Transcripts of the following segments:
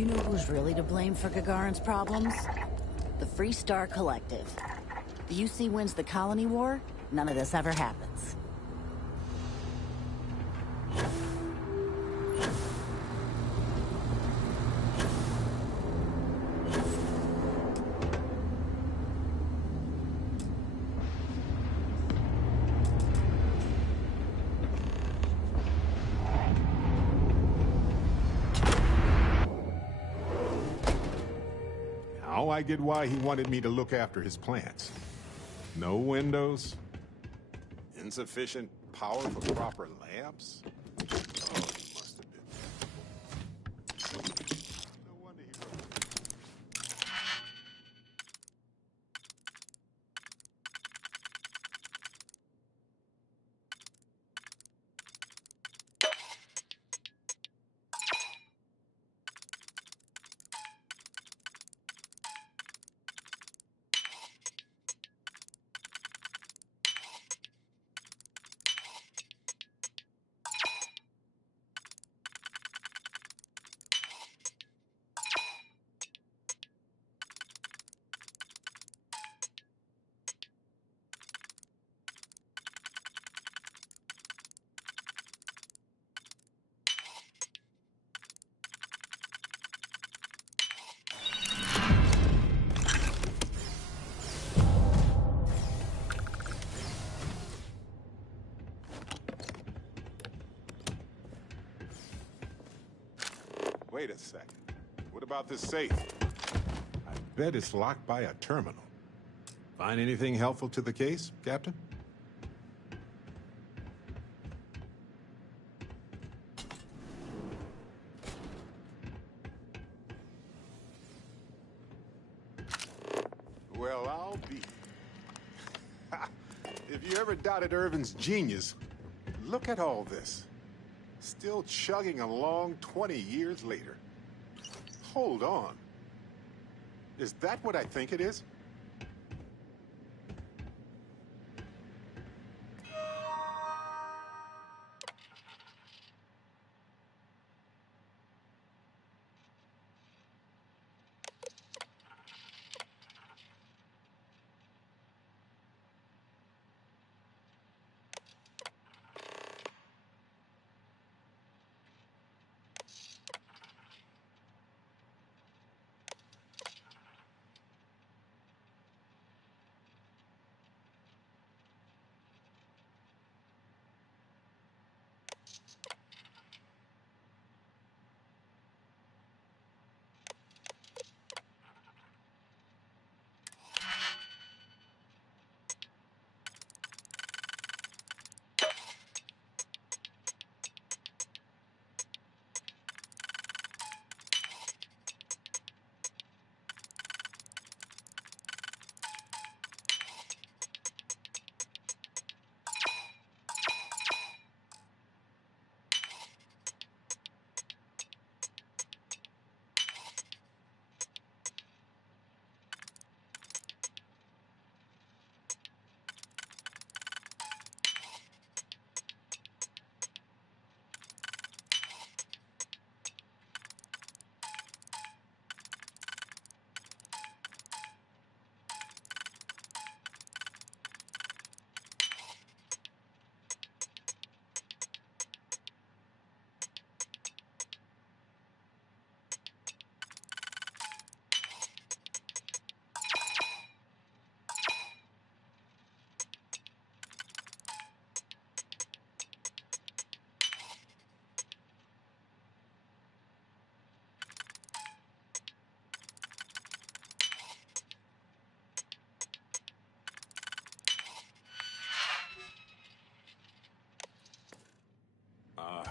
You know who's really to blame for Gagarin's problems? The Free Star Collective. The UC wins the colony war, none of this ever happens. Now I get why he wanted me to look after his plants. No windows, insufficient power for proper lamps. Oh, he must have been. No wonder he wrote. Wait a second. What about this safe? I bet it's locked by a terminal. Find anything helpful to the case, Captain? Well, I'll be. If you ever doubted Irvin's genius, look at all this. Still chugging along 20 years later. Hold on. Is that what I think it is?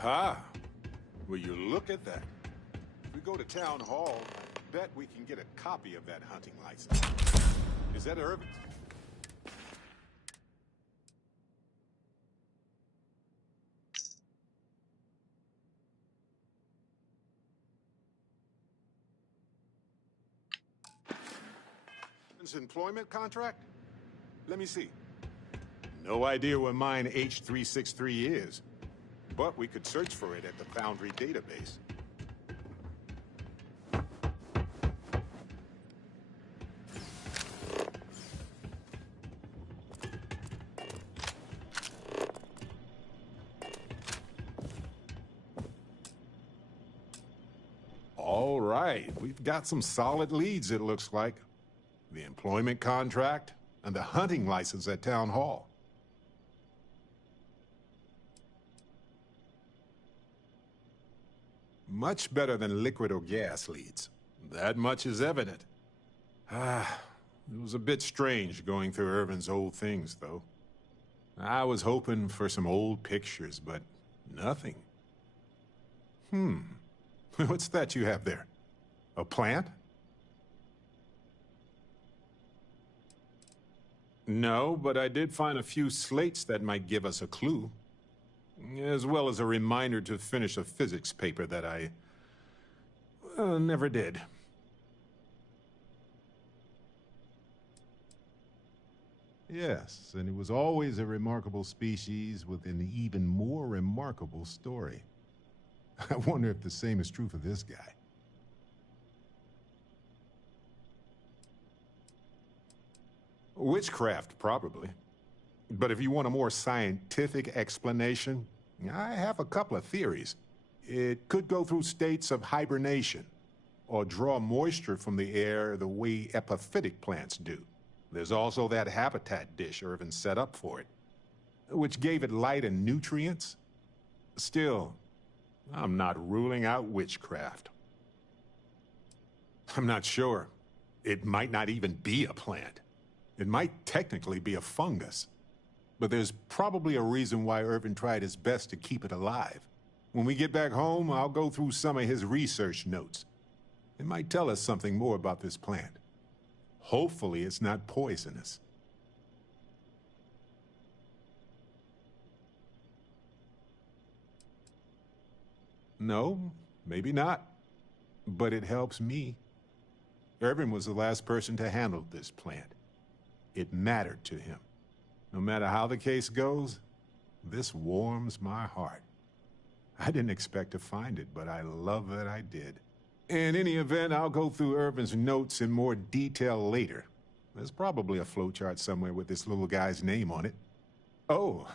Aha! Will you look at that? If we go to town hall, I bet we can get a copy of that hunting license. Is that Irvin? Employment contract? Let me see. No idea where mine H363 is, but we could search for it at the Foundry database. right, we've got some solid leads, it looks like. The employment contract and the hunting license at Town Hall. Much better than liquid or gas leads. That much is evident. It was a bit strange going through Irvin's old things, though. I was hoping for some old pictures, but nothing. What's that you have there? A plant? No, but I did find a few slates that might give us a clue. As well as a reminder to finish a physics paper that I never did. Yes, and it was always a remarkable species with an even more remarkable story. I wonder if the same is true for this guy. Witchcraft, probably. But if you want a more scientific explanation, I have a couple of theories. It could go through states of hibernation, or draw moisture from the air the way epiphytic plants do. There's also that habitat dish Irvin set up for it, which gave it light and nutrients. Still, I'm not ruling out witchcraft. I'm not sure. It might not even be a plant. It might technically be a fungus. But there's probably a reason why Irvin tried his best to keep it alive. When we get back home, I'll go through some of his research notes. It might tell us something more about this plant. Hopefully it's not poisonous. No, maybe not. But it helps me. Irvin was the last person to handle this plant. It mattered to him. No matter how the case goes, this warms my heart. I didn't expect to find it, but I love that I did. In any event, I'll go through Irvin's notes in more detail later. There's probably a flowchart somewhere with this little guy's name on it. Oh,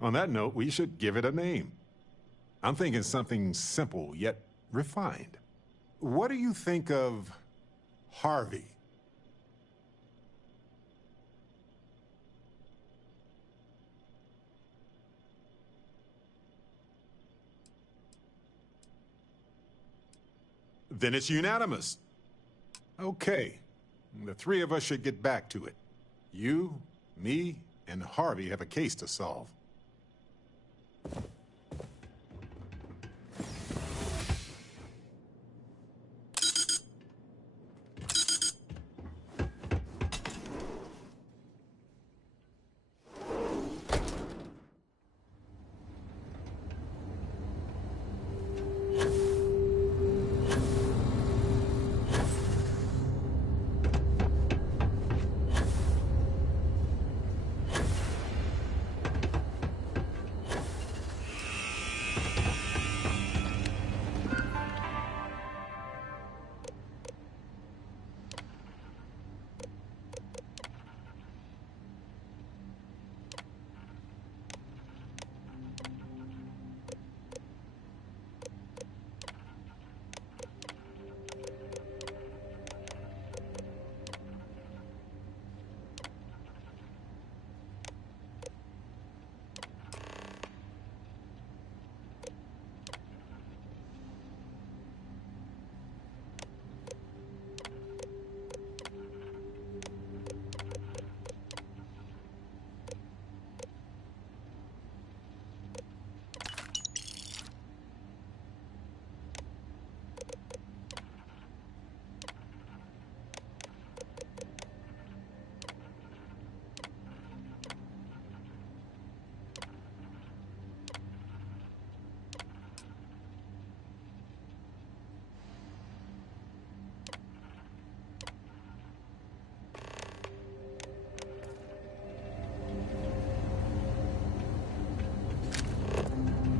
on that note, we should give it a name. I'm thinking something simple yet refined. What do you think of Harvey? Then it's unanimous. Okay. The three of us should get back to it. You, me, and Harvey have a case to solve.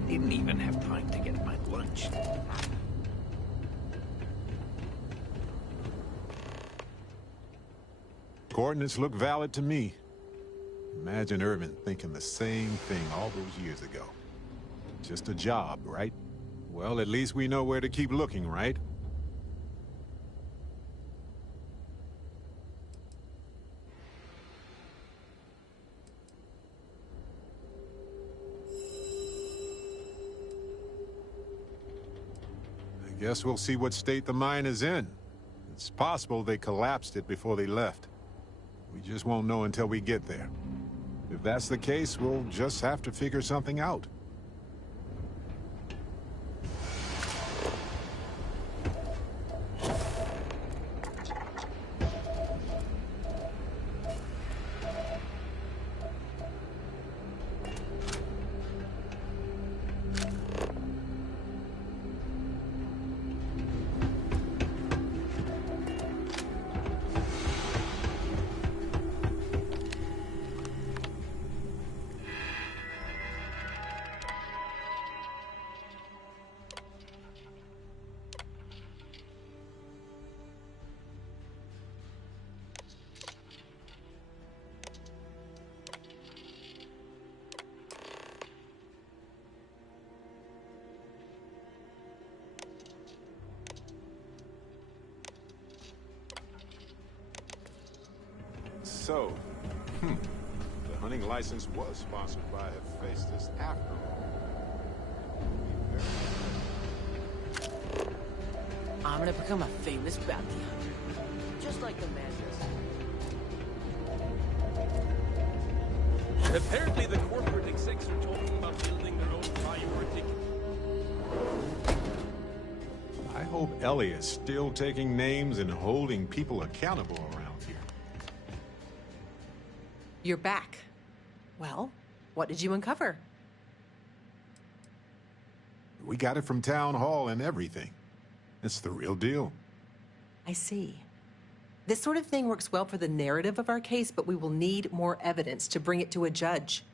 Didn't even have time to get my lunch. Coordinates look valid to me. Imagine Irvin thinking the same thing all those years ago. Just a job, right? Well, at least we know where to keep looking, right? Guess we'll see what state the mine is in. It's possible they collapsed it before they left. We just won't know until we get there. If that's the case, we'll just have to figure something out. So, the hunting license was sponsored by Hephaestus after all. I'm gonna become a famous bounty hunter. Just like the Mantis. Apparently the corporate execs are talking about building their own priority. I hope Ellie is still taking names and holding people accountable around here. You're back. Well, what did you uncover? We got it from Town Hall and everything. It's the real deal. I see. This sort of thing works well for the narrative of our case, but we will need more evidence to bring it to a judge.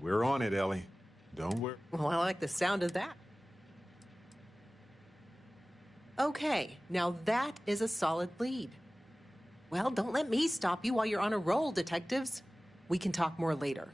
We're on it, Ellie. Don't worry. Well, I like the sound of that. Okay, now that is a solid lead. Well, don't let me stop you while you're on a roll, detectives. We can talk more later.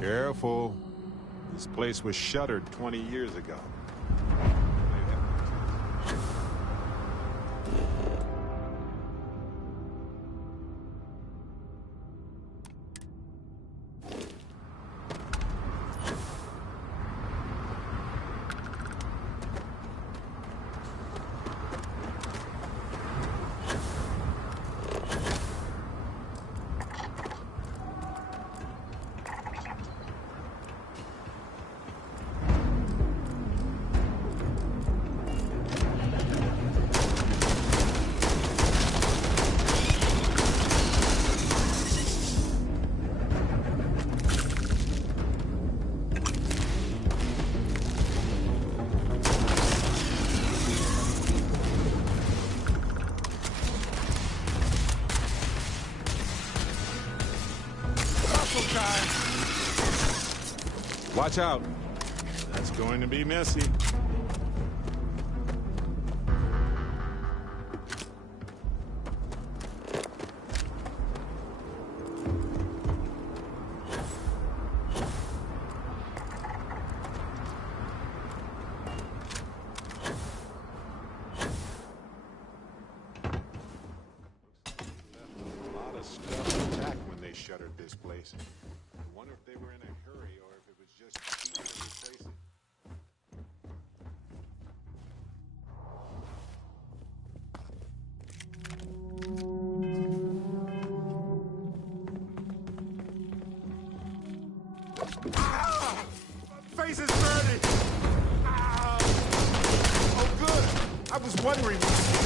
Careful. This place was shuttered 20 years ago. Watch out. That's going to be messy. A lot of stuff intact when they shuttered this place. I wonder if they were in a hurry or if it was just cheaper to replace it. Ah! My face is burning! Ah! I was wondering what...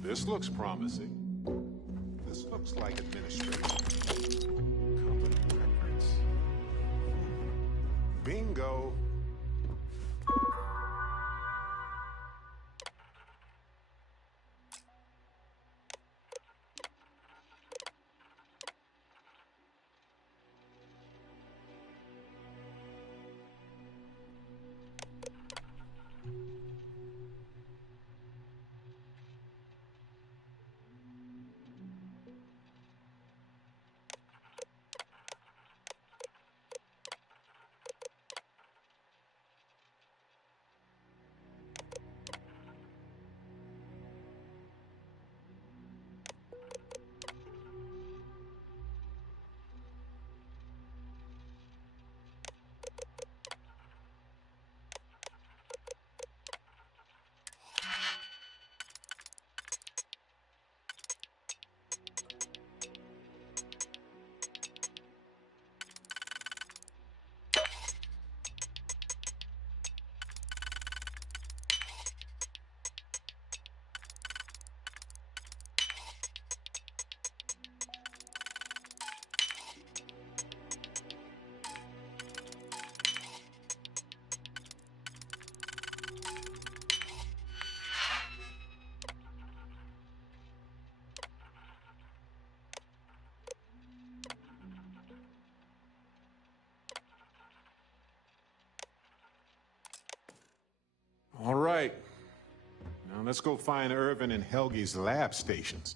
This looks promising. This looks like administration. Company records. Bingo. All right. Now let's go find Irvin and Helge's lab stations.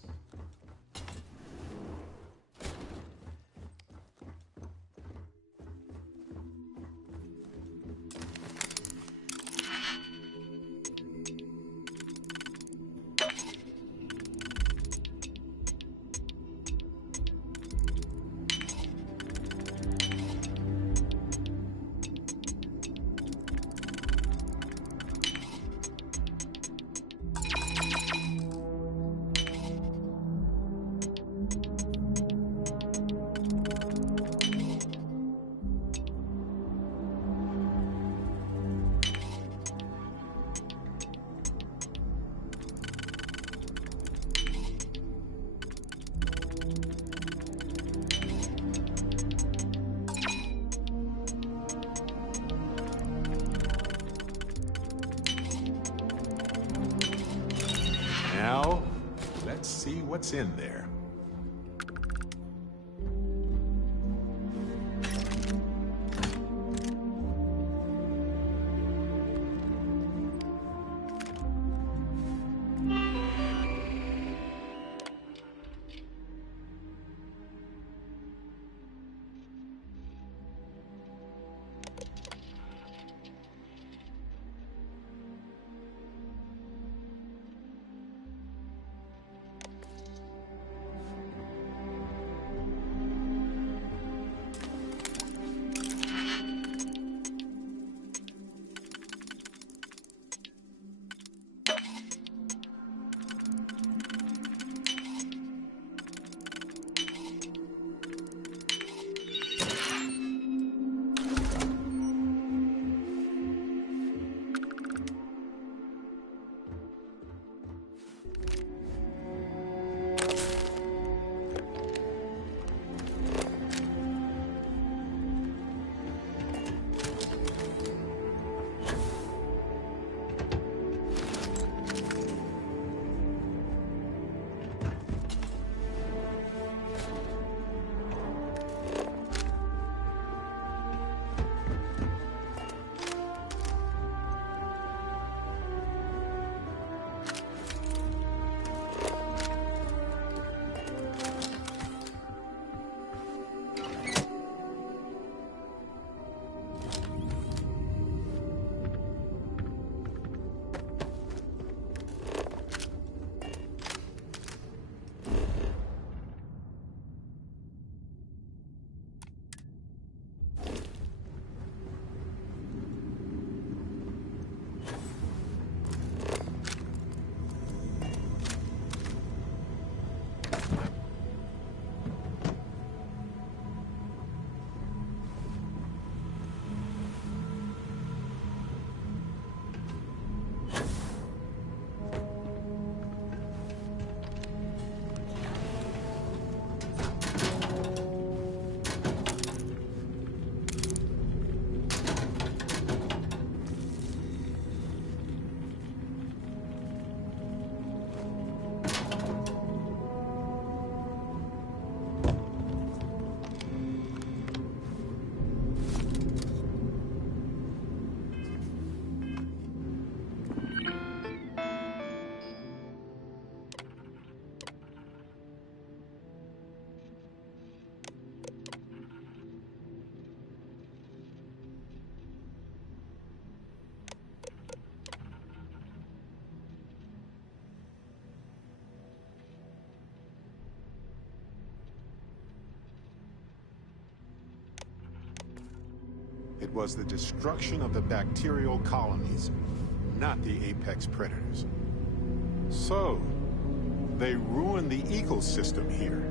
Now, let's see what's in there. It was the destruction of the bacterial colonies, not the apex predators. So, they ruined the ecosystem here,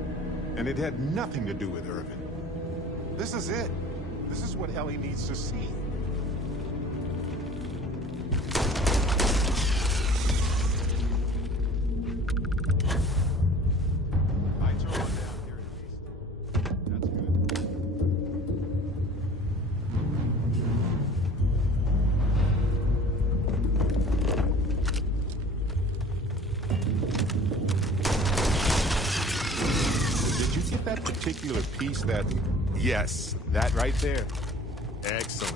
and it had nothing to do with Irvin. This is it. This is what Ellie needs to see. Lights are on down here at least. That's good. Did you get that particular piece that... Yes, that right there. Excellent.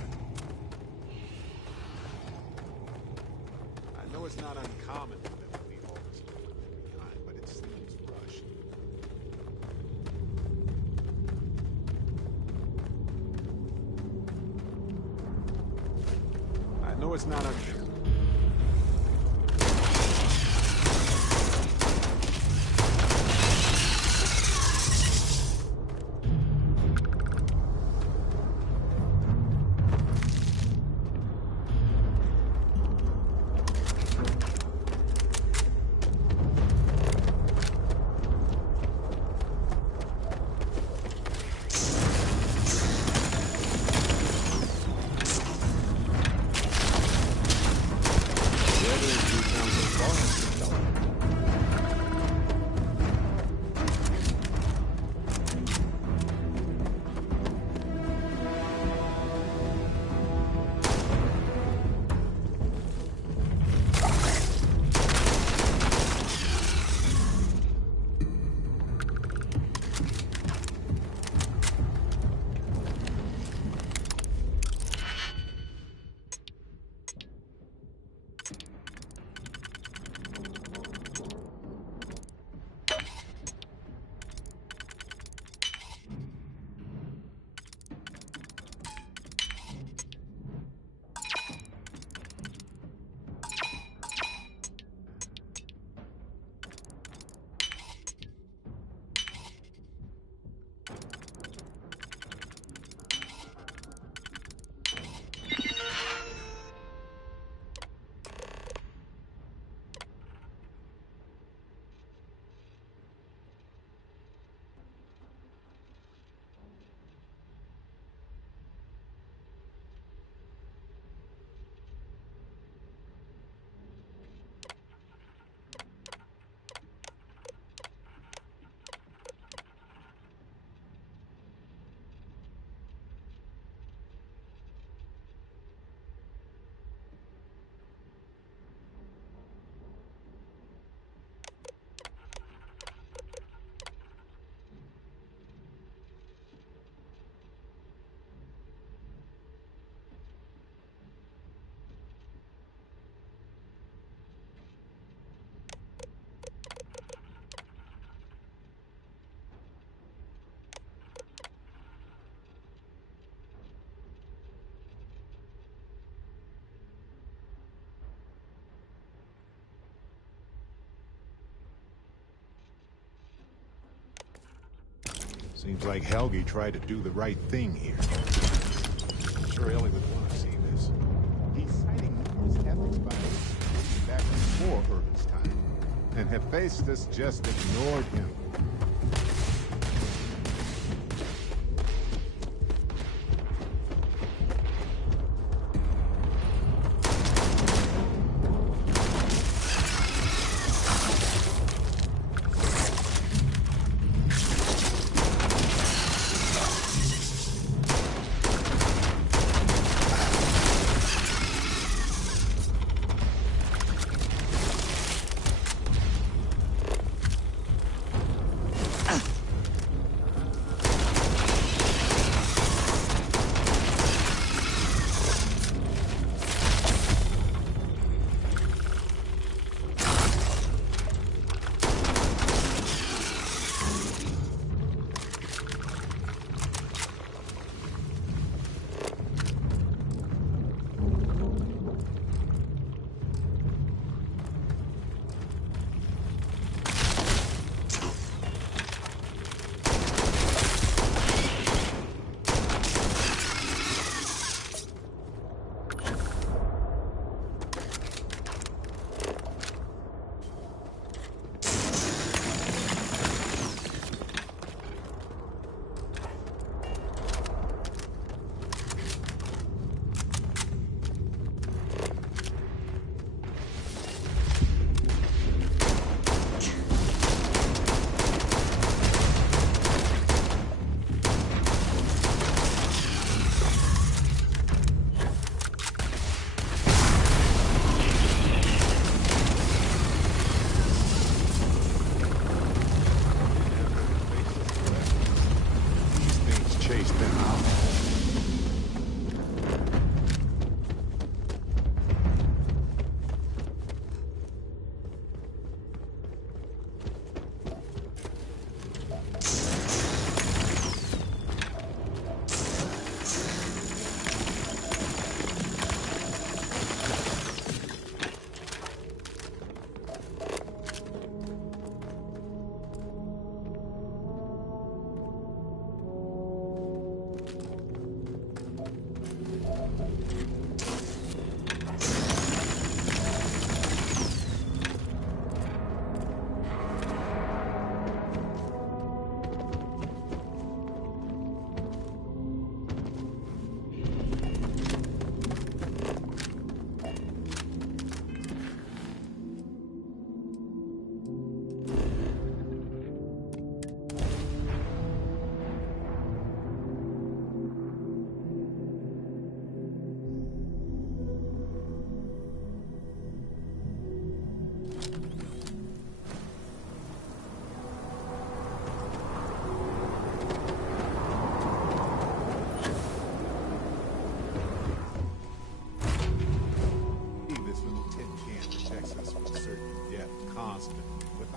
I know it's not uncommon for them to leave all this behind, but it seems rushed. I know it's not uncommon. Seems like Helge tried to do the right thing here. I'm sure Ellie would want to see this. He's citing numerous ethics violations back before Irvin's time, and Hephaestus just ignored him.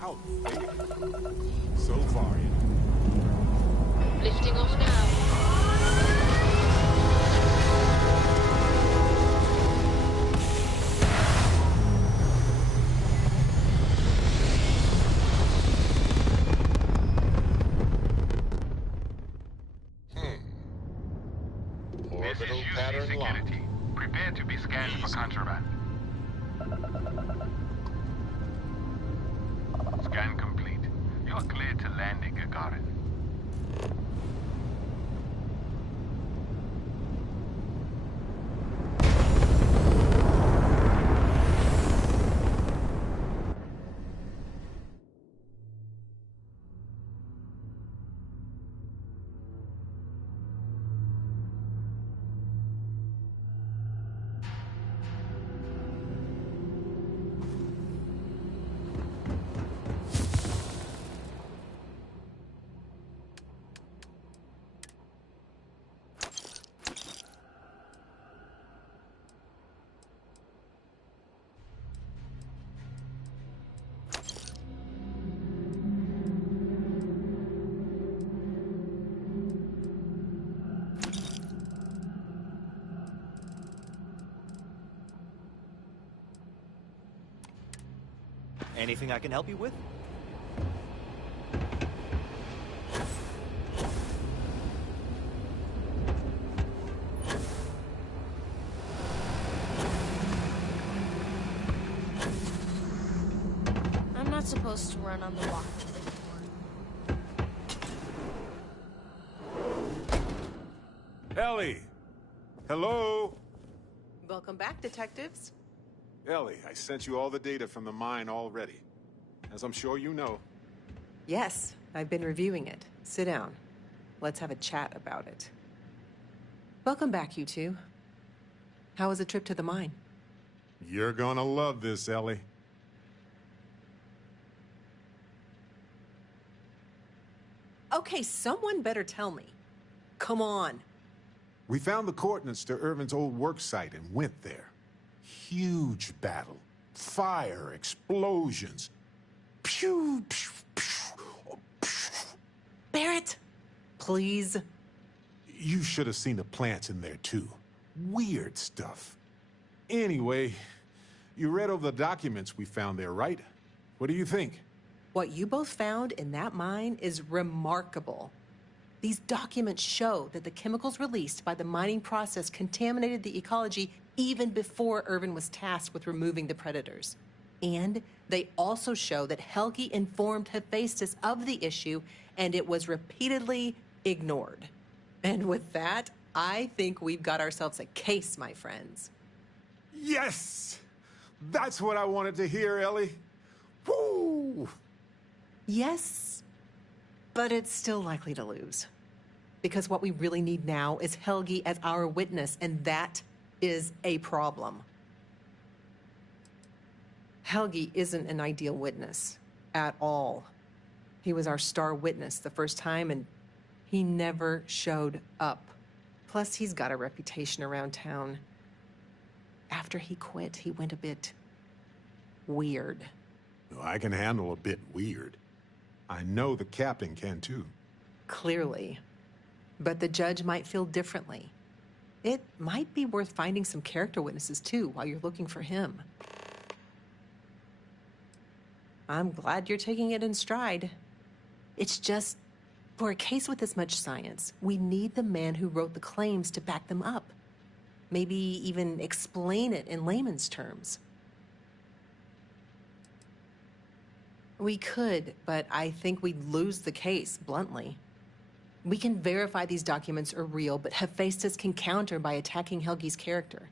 outdated. So far, Lifting off now. Orbital This is pattern UC locked. security. Prepare to be scanned for Easy. contraband. Scan complete. You are cleared to land in Gagarin. Anything I can help you with? I'm not supposed to run on the walk anymore. Ellie! Hello? Welcome back, detectives. Ellie, I sent you all the data from the mine already. As I'm sure you know. Yes, I've been reviewing it. Sit down. Let's have a chat about it. Welcome back, you two. How was the trip to the mine? You're gonna love this, Ellie. Okay, someone better tell me. Come on. We found the coordinates to Irvin's old work site and went there. Huge battle. Fire, explosions. Pew, pew, pew, pew. Barrett, please. You should have seen the plants in there, too. Weird stuff. Anyway, you read over the documents we found there, right? What do you think? What you both found in that mine is remarkable. These documents show that the chemicals released by the mining process contaminated the ecology even before Irvin was tasked with removing the predators. And they also show that Helgi informed Hephaestus of the issue, and it was repeatedly ignored. And with that, I think we've got ourselves a case, my friends. Yes! That's what I wanted to hear, Ellie. Woo! Yes, but it's still likely to lose. Because what we really need now is Helgi as our witness, and that is a problem. Helgi isn't an ideal witness at all. He was our star witness the first time, and he never showed up. Plus, he's got a reputation around town. After he quit, he went a bit weird. I can handle a bit weird. I know the captain can, too. Clearly. But the judge might feel differently. It might be worth finding some character witnesses, too, while you're looking for him. I'm glad you're taking it in stride. It's just, for a case with this much science, we need the man who wrote the claims to back them up. Maybe even explain it in layman's terms. We could, but I think we'd lose the case, bluntly. We can verify these documents are real, but Hephaestus can counter by attacking Helgi's character.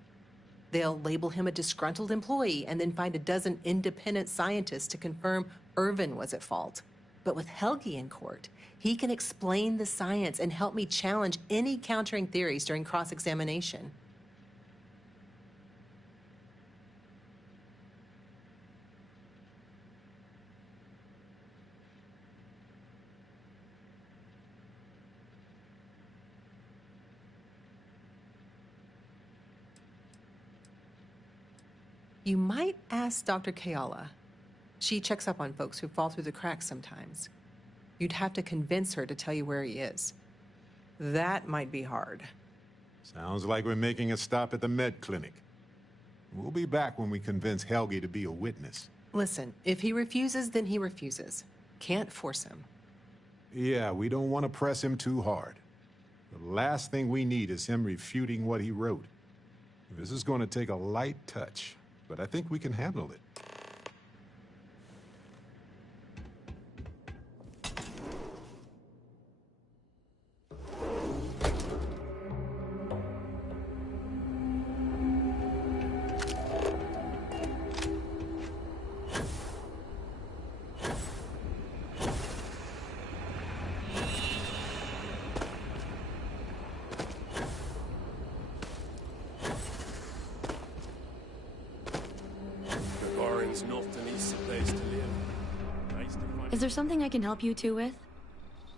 They'll label him a disgruntled employee and then find a dozen independent scientists to confirm Irvin was at fault. But with Helgi in court, he can explain the science and help me challenge any countering theories during cross-examination. You might ask Dr. Kayala. She checks up on folks who fall through the cracks sometimes. You'd have to convince her to tell you where he is. That might be hard. Sounds like we're making a stop at the med clinic. We'll be back when we convince Helgi to be a witness. Listen, if he refuses, then he refuses. Can't force him. Yeah, we don't want to press him too hard. The last thing we need is him refuting what he wrote. This is going to take a light touch, but I think we can handle it. Is there something I can help you two with?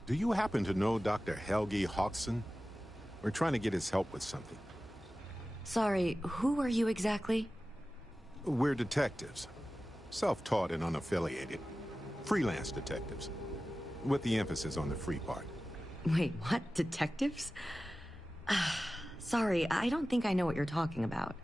Do you happen to know Dr. Helgi Hodgson? We're trying to get his help with something. Sorry, who are you exactly? We're detectives. Self-taught and unaffiliated. Freelance detectives. With the emphasis on the free part. Wait, what? Detectives? Sorry, I don't think I know what you're talking about.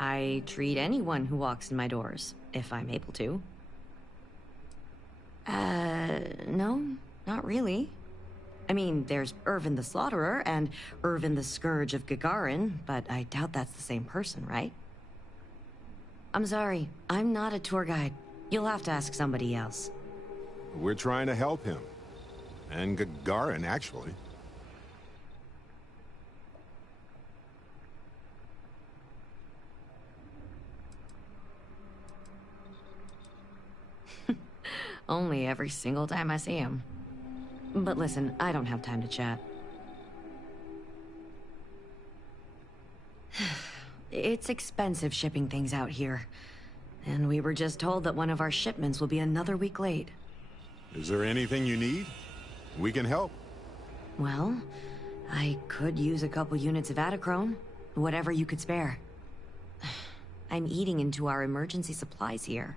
I treat anyone who walks in my doors, if I'm able to. No, not really. I mean, there's Irvin the Slaughterer and Irvin the Scourge of Gagarin, but I doubt that's the same person, right? I'm sorry, I'm not a tour guide. You'll have to ask somebody else. We're trying to help him. And Gagarin, actually. Only every single time I see him. But listen, I don't have time to chat. It's expensive shipping things out here. And we were just told that one of our shipments will be another week late. Is there anything you need? We can help. Well, I could use a couple units of Adachrome. Whatever you could spare. I'm eating into our emergency supplies here.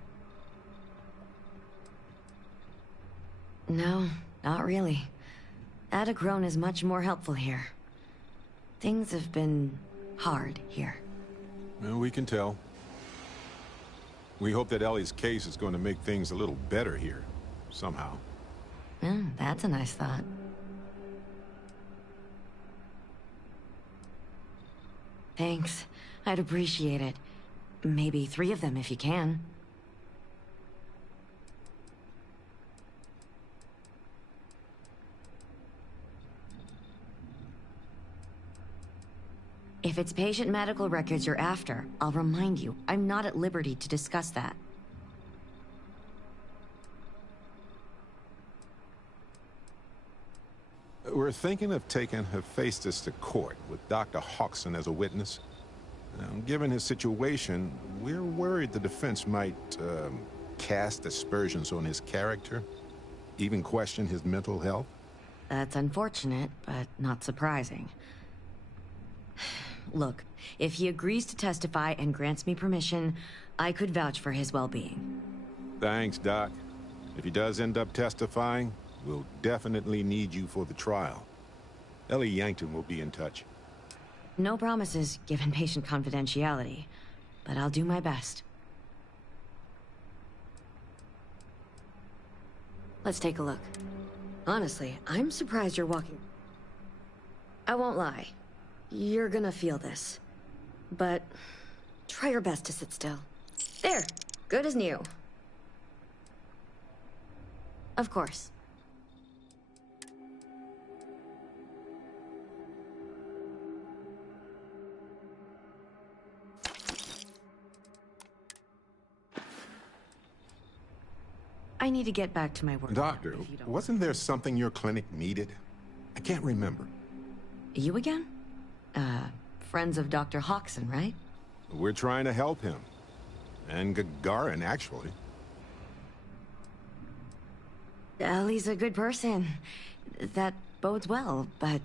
No, not really. Adachrome is much more helpful here. Things have been hard here. Well, we can tell. We hope that Ellie's case is going to make things a little better here, somehow. That's a nice thought. Thanks. I'd appreciate it. Maybe 3 of them if you can. If it's patient medical records you're after, I'll remind you, I'm not at liberty to discuss that. We're thinking of taking Hephaestus to court with Dr. Hodgson as a witness. Given his situation, we're worried the defense might cast aspersions on his character, even question his mental health. That's unfortunate, but not surprising. Look, if he agrees to testify and grants me permission, I could vouch for his well-being. Thanks, Doc. If he does end up testifying, we'll definitely need you for the trial. Ellie Yankton will be in touch. No promises, given patient confidentiality, but I'll do my best. Let's take a look. Honestly, I'm surprised you're walking. I won't lie. You're gonna feel this. But try your best to sit still. There! Good as new. Of course. I need to get back to my work. Doctor, wasn't there something your clinic needed? I can't remember. You again? Friends of Dr. Hodgson, right? We're trying to help him. And Gagarin, actually. Ellie's a good person. That bodes well, but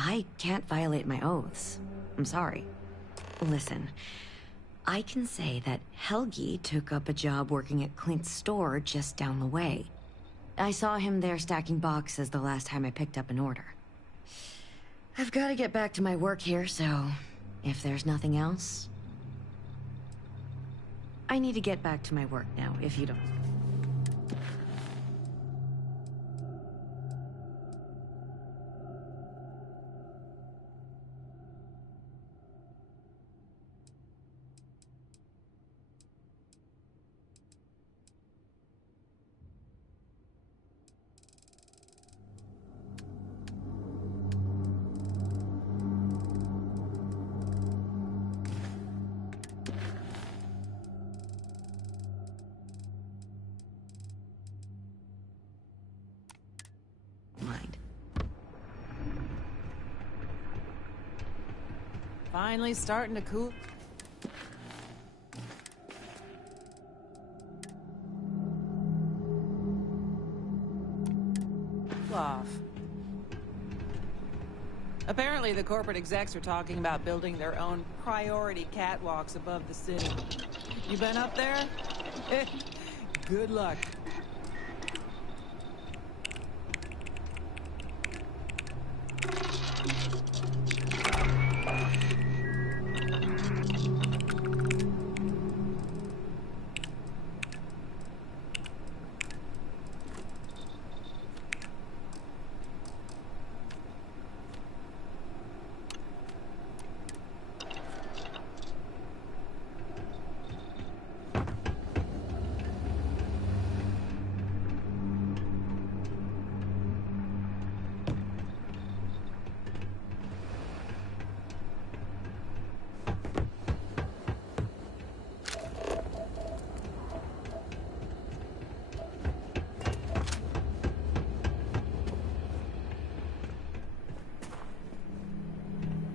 I can't violate my oaths. I'm sorry. Listen, I can say that Helgi took up a job working at Clint's store just down the way. I saw him there stacking boxes the last time I picked up an order. I've got to get back to my work here, so if there's nothing else... I need to get back to my work now, if you don't... mind. Finally starting to cool. Off. Apparently, the corporate execs are talking about building their own priority catwalks above the city. You been up there? Good luck.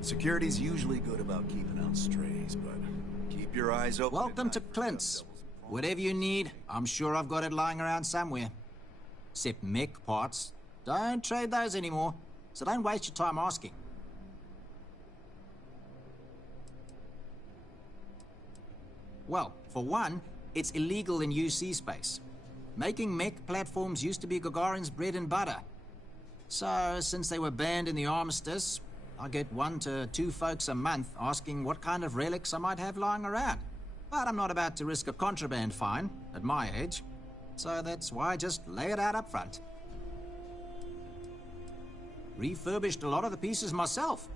Security's usually good about keeping out strays, but keep your eyes open. Welcome to Clint's. Whatever you need, I'm sure I've got it lying around somewhere. Except mech parts. Don't trade those anymore, so don't waste your time asking. Well, for one, it's illegal in UC space. Making mech platforms used to be Gagarin's bread and butter. So, since they were banned in the armistice, I get 1 to 2 folks a month asking what kind of relics I might have lying around. But I'm not about to risk a contraband fine at my age, so that's why I just lay it out up front. Refurbished a lot of the pieces myself.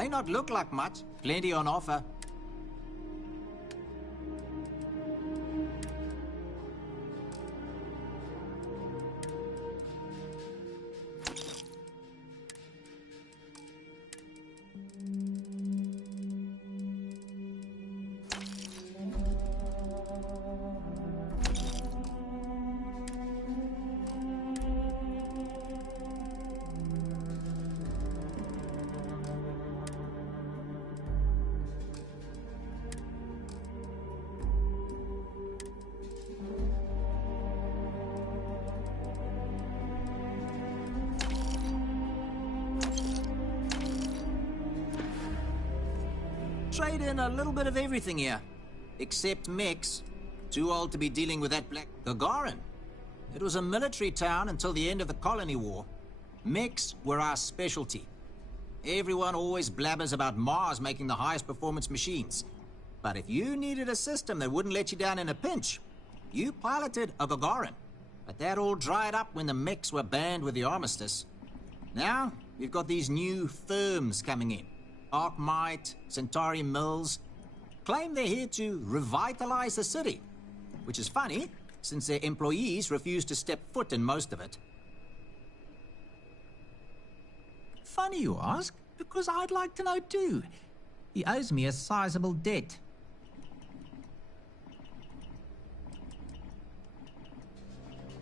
May not look like much, plenty on offer. Trade in a little bit of everything here. Except mechs. Too old to be dealing with that black Gagarin. It was a military town until the end of the Colony War. Mechs were our specialty. Everyone always blabbers about Mars making the highest performance machines. But if you needed a system that wouldn't let you down in a pinch, you piloted a Gagarin. But that all dried up when the mechs were banned with the armistice. Now, we've got these new firms coming in. Arkmite, Centauri Mills, claim they're here to revitalize the city. Which is funny, since their employees refuse to step foot in most of it. Funny you ask, because I'd like to know too. He owes me a sizable debt.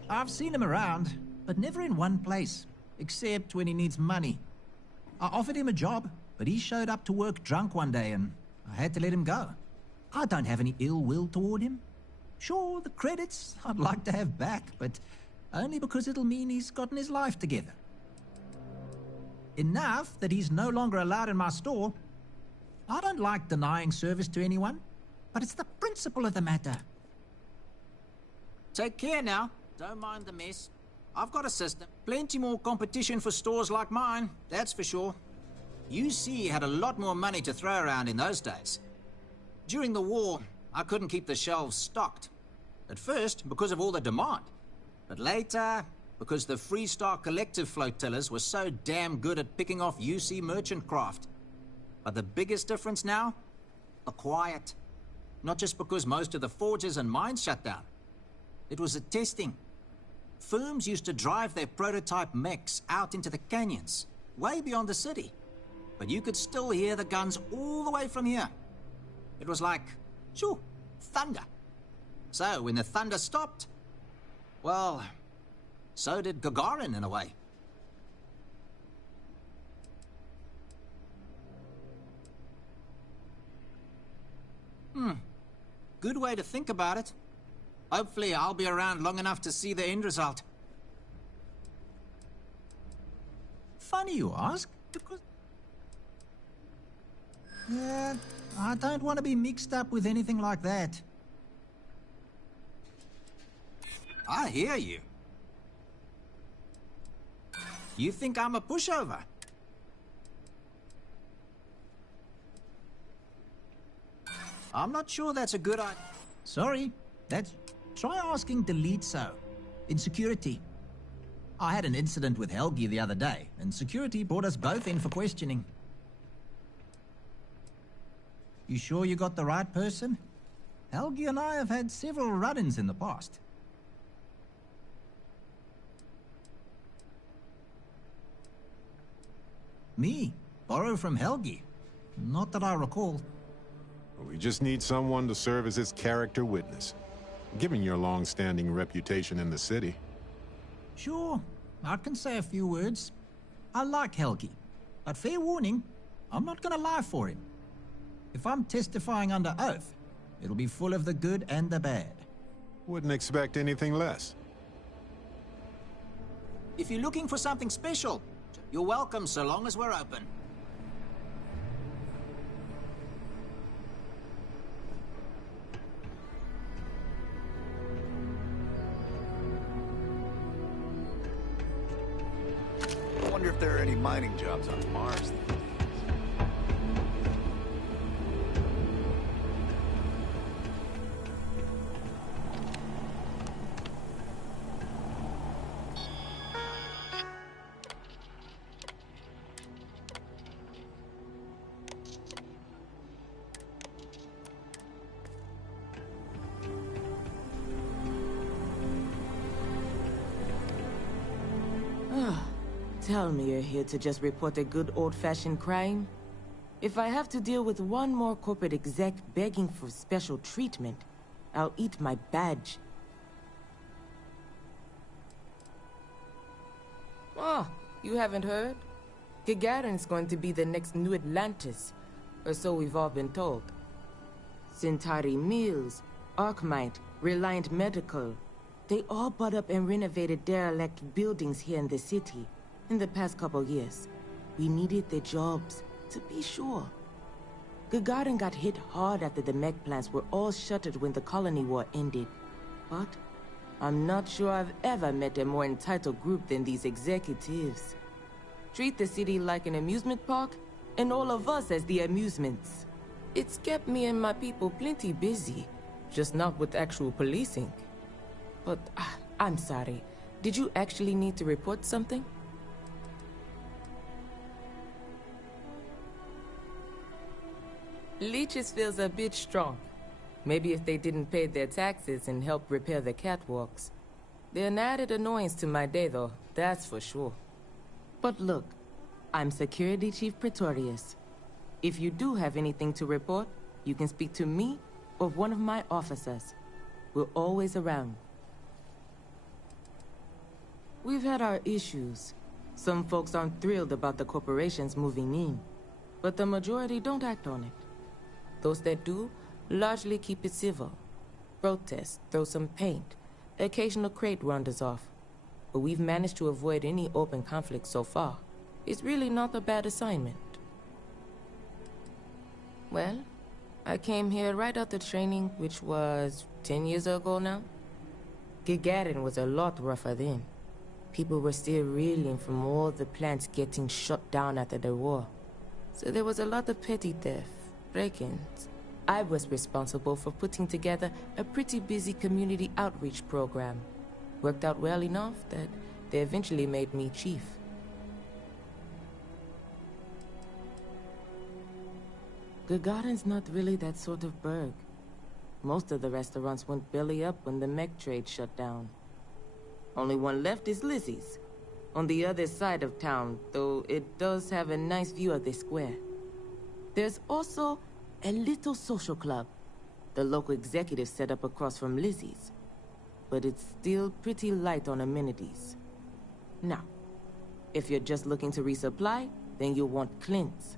I've seen him around, but never in one place, except when he needs money. I offered him a job, but he showed up to work drunk one day and I had to let him go. I don't have any ill will toward him. Sure, the credits I'd like to have back, but only because it'll mean he's gotten his life together. Enough that he's no longer allowed in my store. I don't like denying service to anyone, but it's the principle of the matter. Take care now. Don't mind the mess. I've got a system. Plenty more competition for stores like mine, that's for sure. UC had a lot more money to throw around in those days. During the war, I couldn't keep the shelves stocked. At first, because of all the demand. But later, because the Freestar Collective flotillas were so damn good at picking off UC merchant craft. But the biggest difference now? The quiet. Not just because most of the forges and mines shut down. It was the testing. Firms used to drive their prototype mechs out into the canyons, way beyond the city. But you could still hear the guns all the way from here. It was like, shoo, thunder. So when the thunder stopped, well, so did Gagarin in a way. Good way to think about it. Hopefully I'll be around long enough to see the end result. Funny you ask, because... Yeah, I don't want to be mixed up with anything like that. I hear you. You think I'm a pushover? I'm not sure that's a good idea. Sorry, that's... Try asking Delito in security. I had an incident with Helgi the other day, and security brought us both in for questioning. You sure you got the right person? Helgi and I have had several run-ins in the past. Me? Borrow from Helgi? Not that I recall. We just need someone to serve as his character witness, given your long-standing reputation in the city. Sure, I can say a few words. I like Helgi, but fair warning, I'm not gonna lie for him. If I'm testifying under oath, it'll be full of the good and the bad. Wouldn't expect anything less. If you're looking for something special, you're welcome so long as we're open. I wonder if there are any mining jobs on Mars. tell me you're here to just report a good old-fashioned crime? If I have to deal with one more corporate exec begging for special treatment, I'll eat my badge. Oh, you haven't heard? Gagarin's going to be the next New Atlantis, or so we've all been told. Centauri Mills, Arcmite, Reliant Medical, they all bought up and renovated derelict buildings here in the city in the past couple years. We needed the jobs, to be sure. Gagarin got hit hard after the mech plants were all shuttered when the colony war ended. But I'm not sure I've ever met a more entitled group than these executives. Treat the city like an amusement park, and all of us as the amusements. It's kept me and my people plenty busy, just not with actual policing. But, I'm sorry. Did you actually need to report something? Leeches feels a bit strong. Maybe if they didn't pay their taxes and help repair the catwalks. They're an added annoyance to my day, though, that's for sure. But look, I'm Security Chief Pretorius. If you do have anything to report, you can speak to me or one of my officers. We're always around. We've had our issues. Some folks aren't thrilled about the corporations moving in, but the majority don't act on it. Those that do largely keep it civil. Protest, throw some paint, occasional crate wanders off. But we've managed to avoid any open conflict so far. It's really not a bad assignment. Well, I came here right after training, which was 10 years ago now. Gagarin was a lot rougher then. People were still reeling from all the plants getting shut down after the war. So there was a lot of petty theft, break-ins. I was responsible for putting together a pretty busy community outreach program. Worked out well enough that they eventually made me chief. Gagarin's not really that sort of burg. Most of the restaurants went belly up when the mech trade shut down. Only one left is Lizzie's, on the other side of town, though it does have a nice view of the square. There's also a little social club the local executives set up across from Lizzie's, but it's still pretty light on amenities. Now, if you're just looking to resupply, then you'll want Clint's.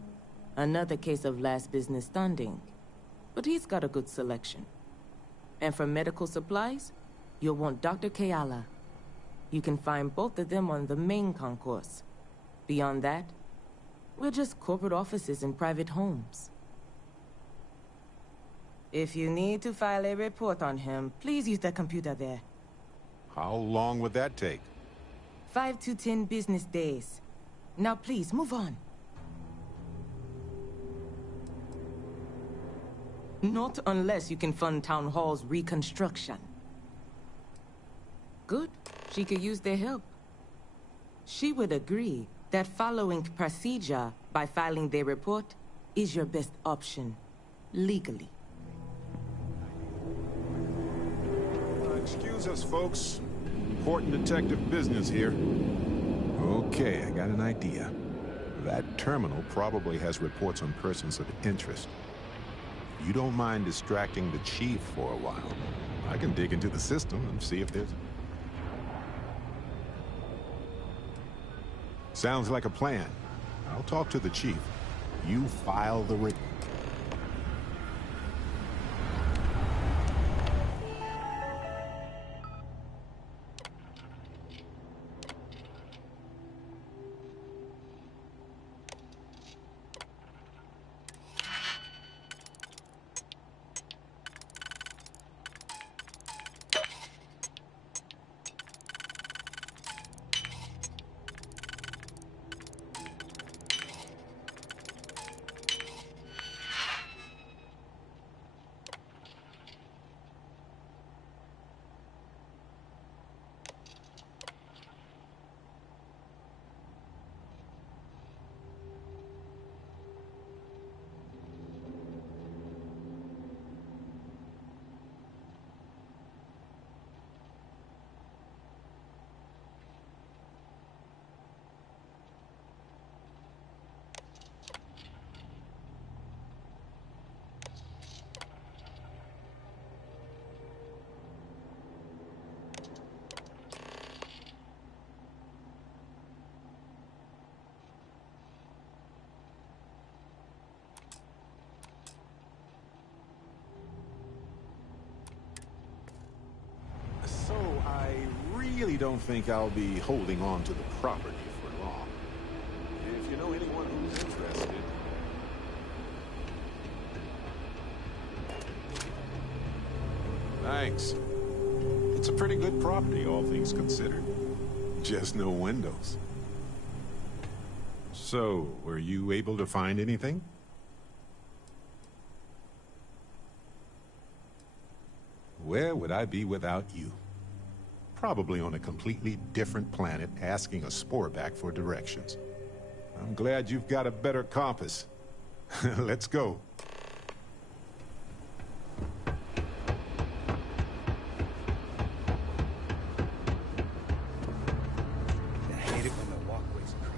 Another case of last business standing, but he's got a good selection. And for medical supplies, you'll want Dr. Kayala. You can find both of them on the main concourse. Beyond that, we're just corporate offices and private homes. If you need to file a report on him, please use the computer there. How long would that take? 5 to 10 business days. Now please, move on. Not unless you can fund Town Hall's reconstruction. Good. She could use their help. She would agree that following procedure by filing their report is your best option, legally. Excuse us, folks. Important detective business here. Okay, I got an idea. That terminal probably has reports on persons of interest. If you don't mind distracting the chief for a while, I can dig into the system and see if there's... Sounds like a plan. I'll talk to the chief. You file the report. really don't think I'll be holding on to the property for long. If you know anyone who's interested... Thanks. It's a pretty good property, all things considered. Just no windows. So, were you able to find anything? Where would I be without you? Probably on a completely different planet asking a spore back for directions. I'm glad you've got a better compass. Let's go. I hate it when the walkways creak.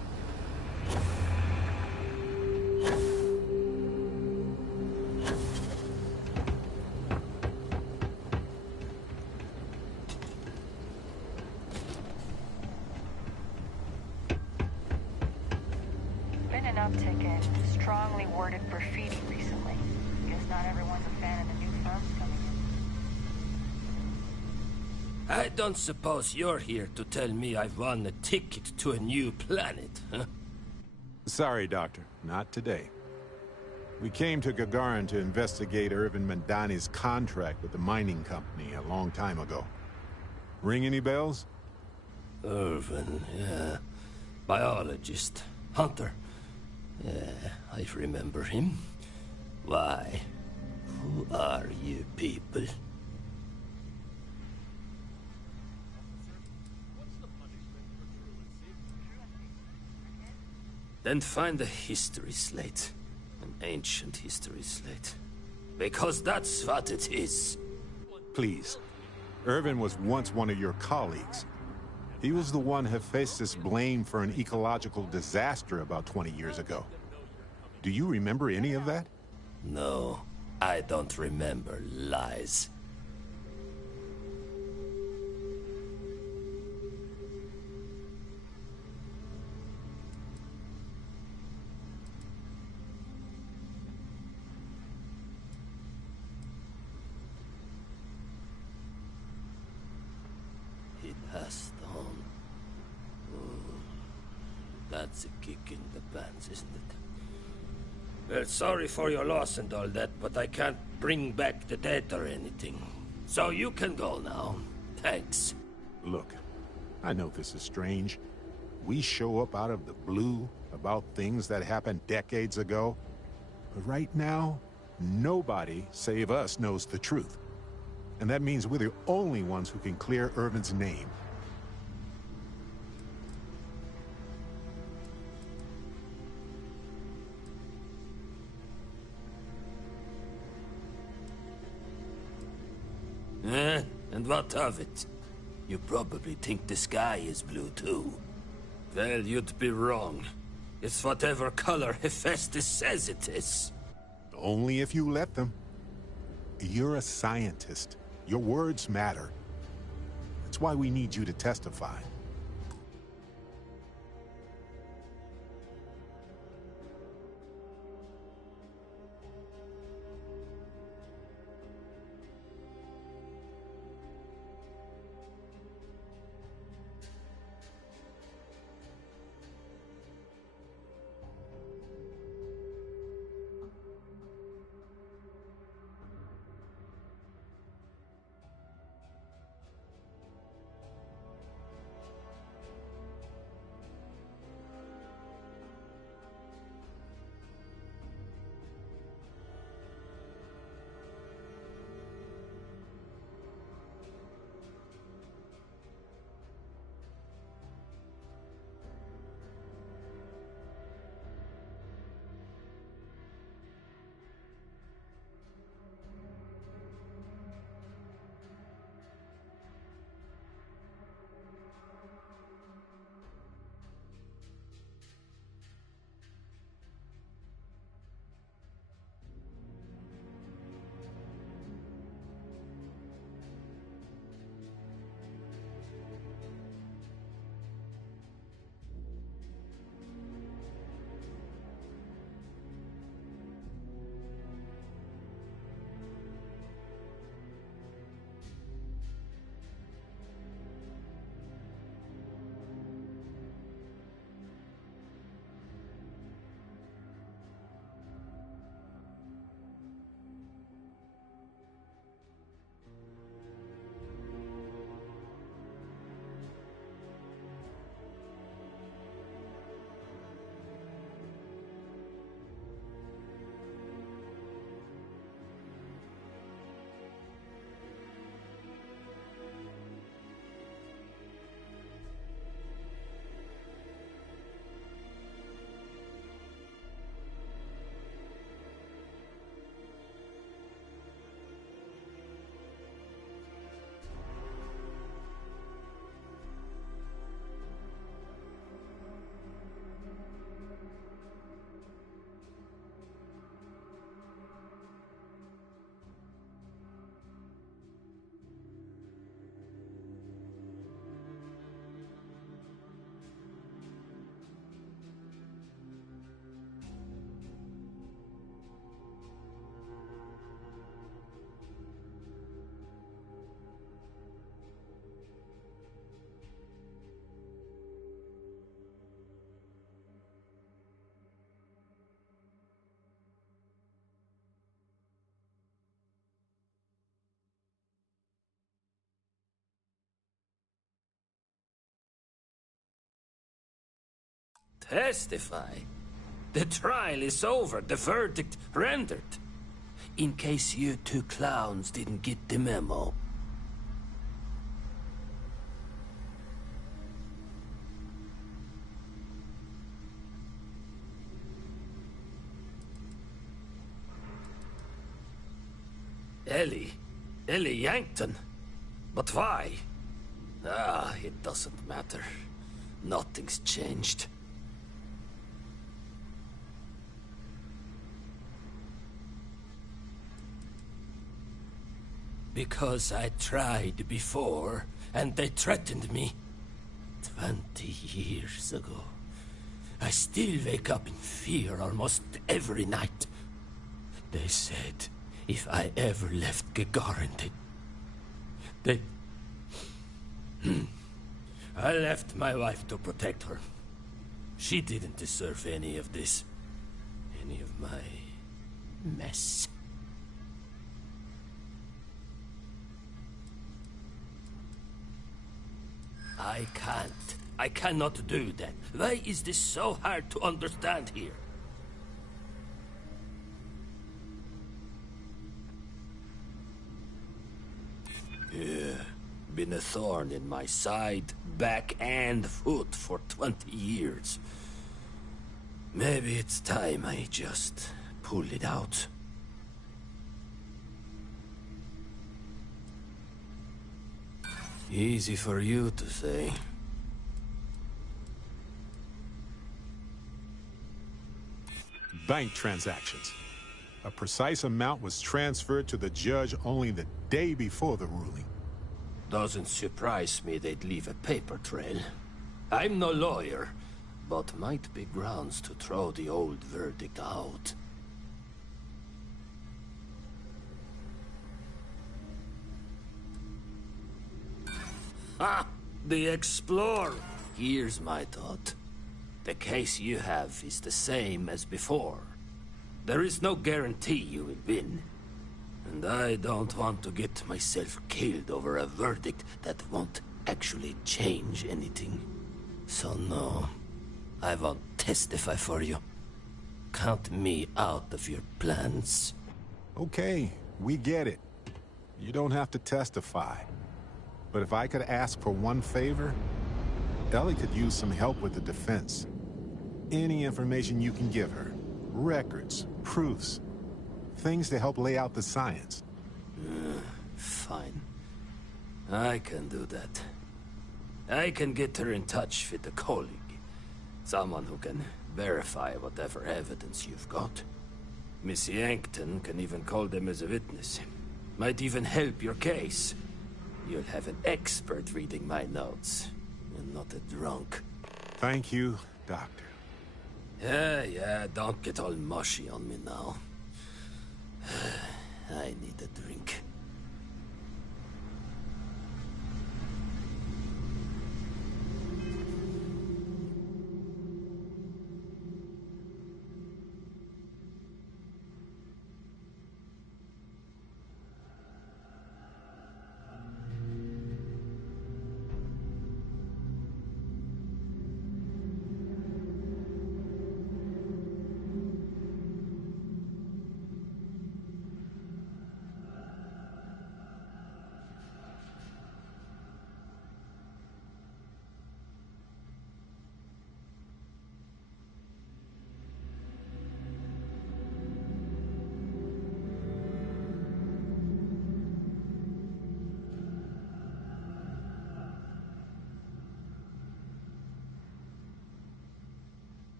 Been an uptick in strongly worded graffiti recently. Guess not everyone's a fan of the new firms coming in. I don't suppose you're here to tell me I've won a ticket to a new planet, huh? Sorry, Doctor. Not today. We came to Gagarin to investigate Irvin Mandani's contract with the mining company a long time ago. Ring any bells? Irvin, yeah. Biologist. Hunter. Yeah, I remember him. Why? Who are you people? Then find the history slate. An ancient history slate. Because that's what it is. Please. Irvin was once one of your colleagues. He was the one Hephaestus blamed for an ecological disaster about 20 years ago. Do you remember any of that? No, I don't remember lies. He passed on. That's a kick in the pants, isn't it? Well, sorry for your loss and all that, but I can't bring back the dead or anything. So you can go now. Thanks. Look, I know this is strange. We show up out of the blue about things that happened decades ago. But right now, nobody save us knows the truth. And that means we're the only ones who can clear Irvin's name. And what of it? You probably think the sky is blue too. Well, you'd be wrong. It's whatever color Hephaestus says it is. Only if you let them. You're a scientist. Your words matter. That's why we need you to testify. Testify? The trial is over, the verdict rendered. In case you two clowns didn't get the memo. Ellie Yankton? But why? Ah, it doesn't matter. Nothing's changed. Because I tried before, and they threatened me. 20 years ago. I still wake up in fear almost every night. They said if I ever left Gagarin, they... I left my wife to protect her. She didn't deserve any of this. Any of my mess. I can't. I cannot do that. Why is this so hard to understand here? Yeah, been a thorn in my side, back and foot for 20 years. Maybe it's time I just pull it out. Easy for you to say. Bank transactions. A precise amount was transferred to the judge only the day before the ruling. Doesn't surprise me they'd leave a paper trail. I'm no lawyer, but might be grounds to throw the old verdict out. Ha! The Explorer! Here's my thought. The case you have is the same as before. There is no guarantee you will win. And I don't want to get myself killed over a verdict that won't actually change anything. So no, I won't testify for you. Count me out of your plans. Okay, we get it. You don't have to testify. But if I could ask for one favor, Ellie could use some help with the defense. Any information you can give her. Records, proofs, things to help lay out the science. Fine. I can do that. I can get her in touch with a colleague. Someone who can verify whatever evidence you've got. Miss Yankton can even call them as a witness. Might even help your case. You'll have an expert reading my notes, and not a drunk. Thank you, Doctor. Yeah, don't get all mushy on me now. I need a drink.